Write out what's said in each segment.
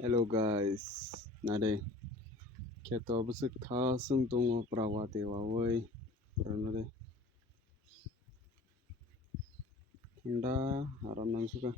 Hello guys, nade keto besek thasung tongo prawate wawai beranade tanda haram nang suka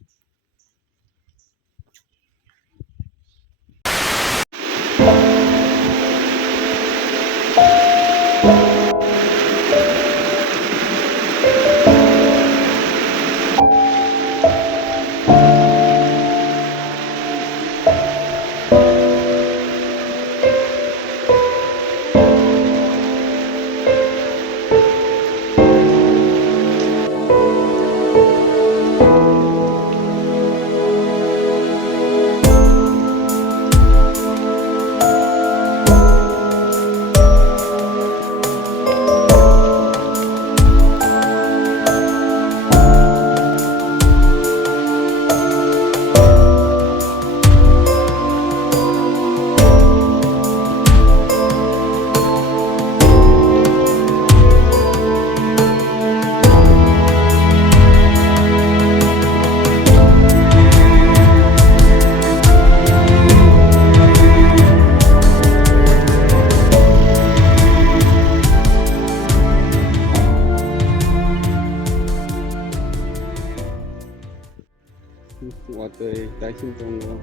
wate taking tongo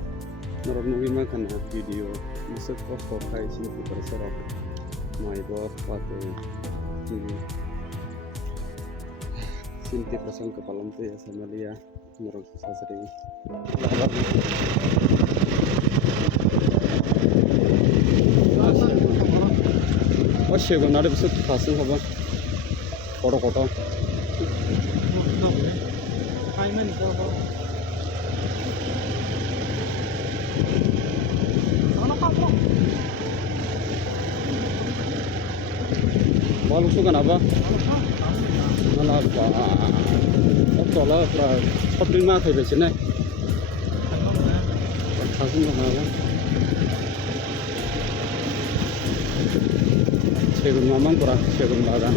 norok nugi makan video besek post kai sin Tiprasa rok my boss wate sin Tiprasa kepalam tu ya sama dia norok sasri oh shego nade besek thasung hoba koto Balu suka apa? Malah apa? Kalau shopping mah kayak sini. Kasih apa? Segun mamang kurang segun bagan.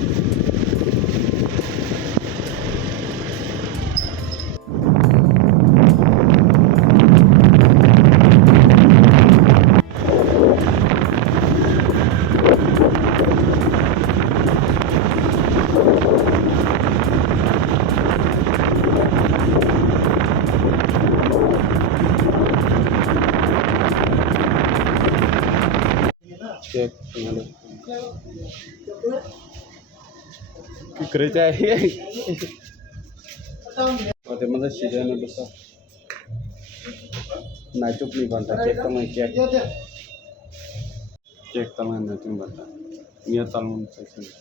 Cek, mana? Kerja ini. Ada mana sih yang besar? Najib nih bantah cek teman cek. Cek teman najib bantah. Niat talun sesuatu.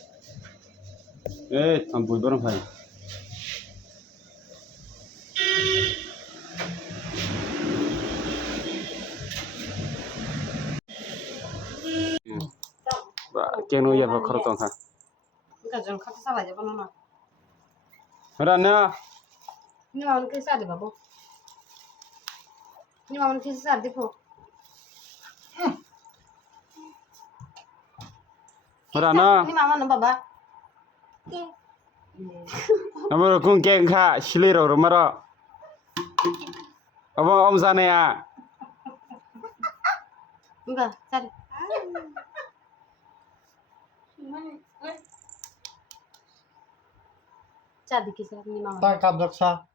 Thamgmani barang hai. Keno ya bakar tong ha. Gajon kata salah aja kono na. Rana. Ini mau kisah di babu. Ini mau kisah di po. Rana. Ini mama nambah ba. Namanya kung keng kha shiliro rumaro. Apa om sana ya? Enggak, cari. Cari kisah ini mama. Tak kabrak sa.